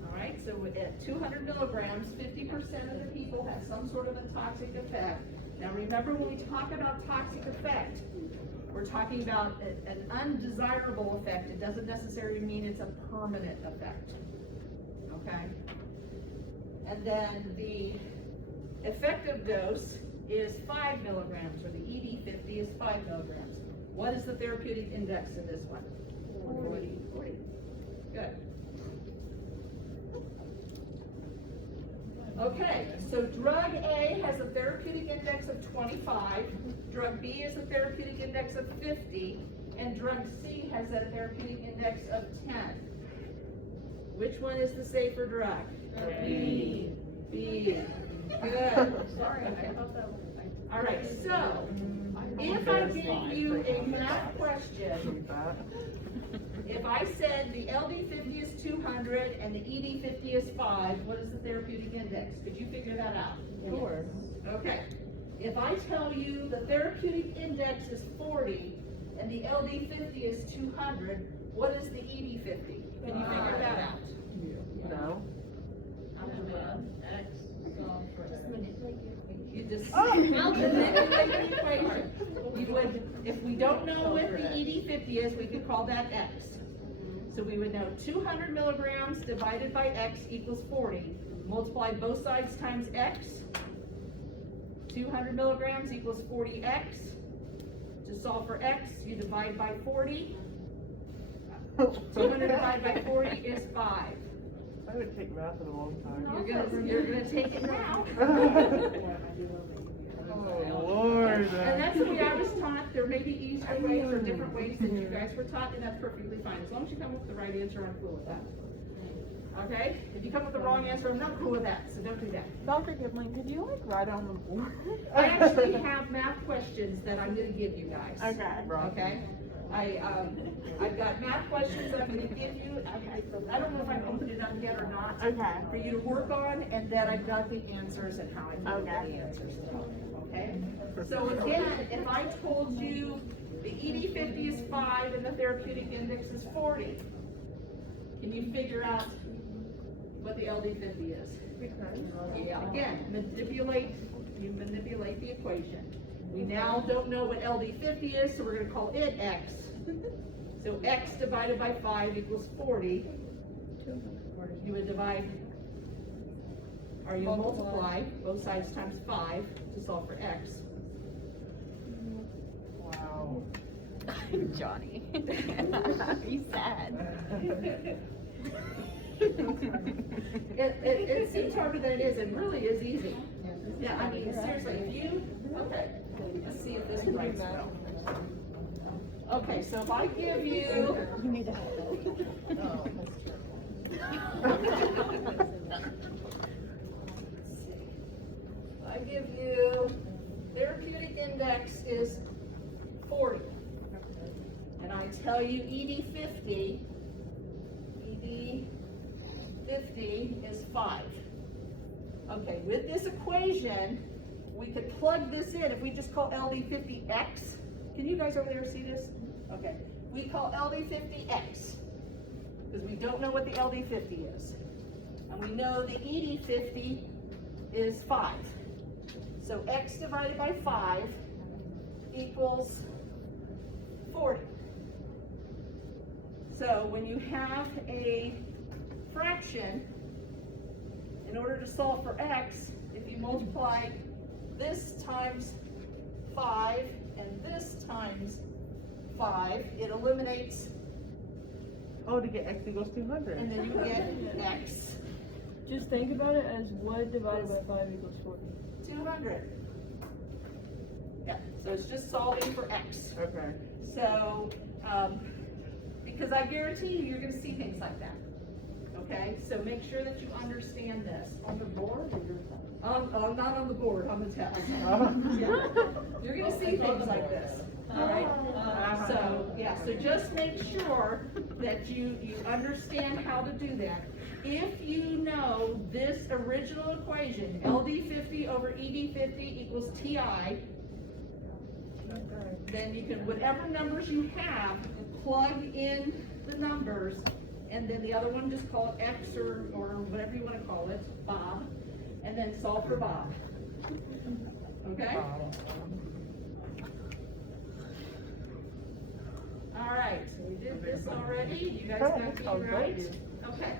All right, so at 200 milligrams, 50% of the people have some sort of a toxic effect. Now remember, when we talk about toxic effect, we're talking about an undesirable effect. It doesn't necessarily mean it's a permanent effect. Okay? And then the effective dose is 5 milligrams, or the ED50 is 5 milligrams. What is the therapeutic index in this one? 40. Good. Okay, so drug A has a therapeutic index of 25, drug B has a therapeutic index of 50, and drug C has a therapeutic index of 10. Which one is the safer drug? B. B. Good. Sorry, I thought that was. All right, so if I gave you a math question, if I said the LD50 is 200 and the ED50 is 5, what is the therapeutic index? Could you figure that out? Sure. Okay. If I tell you the therapeutic index is 40 and the LD50 is 200, what is the ED50? Can you figure that out? No. X. You just manipulate the equation. You would, if we don't know what the ED50 is, we could call that X. So we would know 200 milligrams divided by X equals 40. Multiply both sides times X. 200 milligrams equals 40X. To solve for X, you divide by 40. 200 divided by 40 is 5. I would take math in a long time. You're gonna take it now. Oh, Lord. And that's the way I was taught. There may be easier ways or different ways that you guys were taught, and that's perfectly fine. As long as you come with the right answer, I'm cool with that. Okay? If you come with the wrong answer, I'm not cool with that, so don't do that. Dr. Gibling, could you write on the board? I actually have math questions that I'm gonna give you guys. Okay. Okay? I've got math questions that I'm gonna give you. I don't know if I've opened it up yet or not. Okay. For you to work on, and then I've got the answers and how I feel about the answers. Okay? So again, if I told you the ED50 is 5 and the therapeutic index is 40, can you figure out what the LD50 is? Yeah, again, you manipulate the equation. We now don't know what LD50 is, so we're going to call it X. So X divided by 5 equals 40. You would divide, or you multiply both sides times 5 to solve for X. Wow. Johnny. He's sad. It seems harder than it is. It really is easy. Yeah, I mean, seriously, if you, okay, let's see if this writes well. Okay, so if I give you. You need to. I give you, therapeutic index is 40. And I tell you ED50 is 5. Okay, with this equation, we could plug this in. If we just call LD50X, can you guys over there see this? Okay, we call LD50X, because we don't know what the LD50 is. And we know the ED50 is 5. So X divided by 5 equals 40. So when you have a fraction, in order to solve for X, if you multiply this times 5 and this times 5, it eliminates, Oh, to get X equals 200. and then you get X. Just think about it as what divided by 5 equals 40. 200. Yeah, so it's just solving for X. Okay. So, because I guarantee you're going to see things like that. Okay, so make sure that you understand this. On the board or your phone? Not on the board, on the test. You're going to see things like this. All right. So yeah, so just make sure that you understand how to do that. If you know this original equation, LD50 over ED50 equals TI, then you can, whatever numbers you have, plug in the numbers, and then the other one, just call it X or whatever you want to call it, Bob, and then solve for Bob. Okay? All right, so we did this already. You guys got these right? Okay.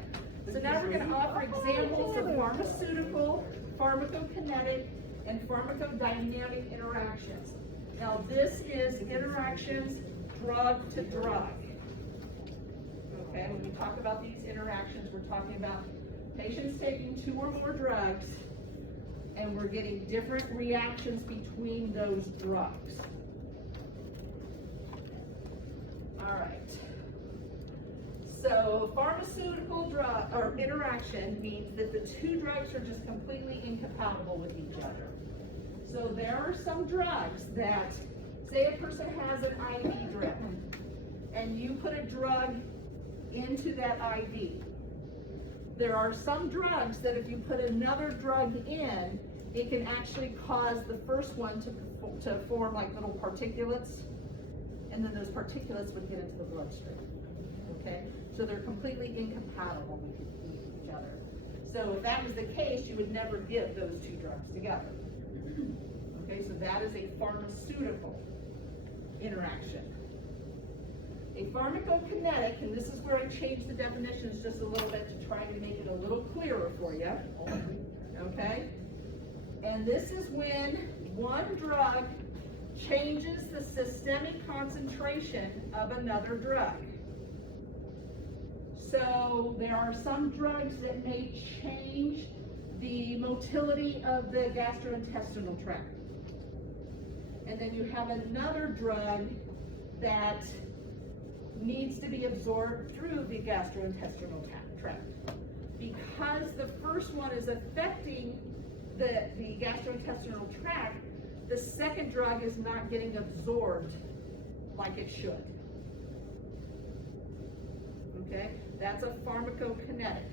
So now we're going to offer examples of pharmaceutical, pharmacokinetic, and pharmacodynamic interactions. Now this is interactions drug to drug. Okay, when we talk about these interactions, we're talking about patients taking 2 or more drugs, and we're getting different reactions between those drugs. All right. So pharmaceutical drug or interaction means that the 2 drugs are just completely incompatible with each other. So there are some drugs that, say a person has an IV drip, and you put a drug into that IV. There are some drugs that if you put another drug in, it can actually cause the first one to form like little particulates, and then those particulates would get into the bloodstream. Okay, so they're completely incompatible with each other. So if that was the case, you would never give those 2 drugs together. Okay, so that is a pharmaceutical interaction. A pharmacokinetic, and this is where I changed the definitions just a little bit to try to make it a little clearer for you. Okay, and this is when one drug changes the systemic concentration of another drug. So there are some drugs that may change the motility of the gastrointestinal tract. And then you have another drug that needs to be absorbed through the gastrointestinal tract. Because the first one is affecting the gastrointestinal tract, the second drug is not getting absorbed like it should. Okay, that's a pharmacokinetic.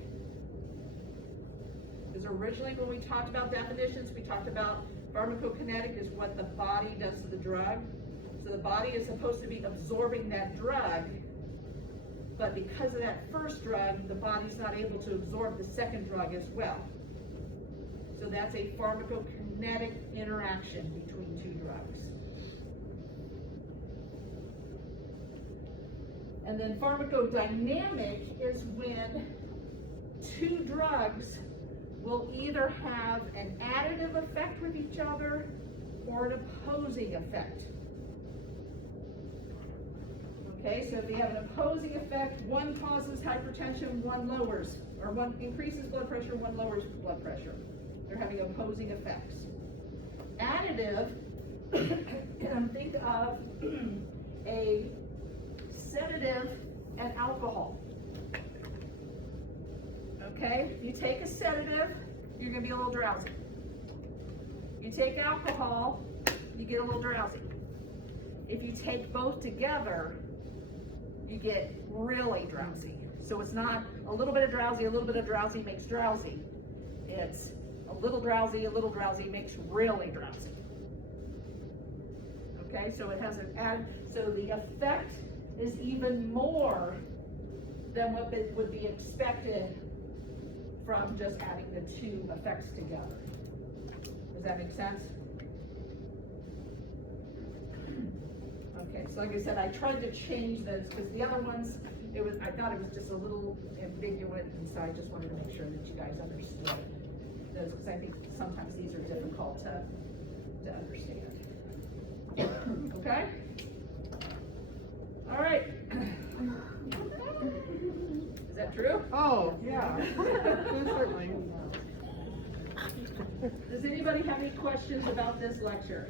Because originally when we talked about definitions, we talked about pharmacokinetic is what the body does to the drug. So the body is supposed to be absorbing that drug, but because of that first drug, the body's not able to absorb the second drug as well. So that's a pharmacokinetic interaction between 2 drugs. And then pharmacodynamic is when 2 drugs will either have an additive effect with each other or an opposing effect. Okay, so if you have an opposing effect, one causes hypertension, one lowers, or one increases blood pressure, one lowers blood pressure. They're having opposing effects. Additive, think of a sedative and alcohol. Okay, you take a sedative, you're gonna be a little drowsy. You take alcohol, you get a little drowsy. If you take both together, you get really drowsy. So it's not a little bit of drowsy makes drowsy. It's a little drowsy makes really drowsy. Okay, so it has an so the effect is even more than what would be expected from just adding the two effects together. Does that make sense? Okay, so like I said, I tried to change those because the other ones, I thought it was just a little ambiguous, and so I just wanted to make sure that you guys understood those, because I think sometimes these are difficult to understand. Okay? All right. Is that true? Oh, yeah. Certainly. Does anybody have any questions about this lecture?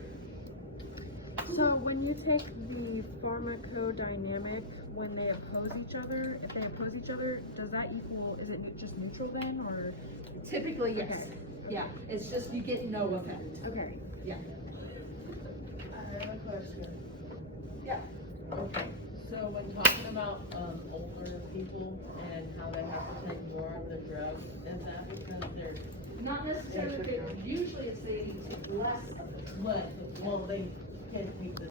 So when you take the pharmacodynamic, when they oppose each other, if they oppose each other, does that equal, is it just neutral then, or? Typically, yes. Okay. Yeah, it's just you get no effect. Okay. Yeah. I have a question. Yeah. Okay, so when talking about, older people and how they have to take more of the drugs, is that because they're, Not necessarily, usually it's they need to take less of it. well, they can't take the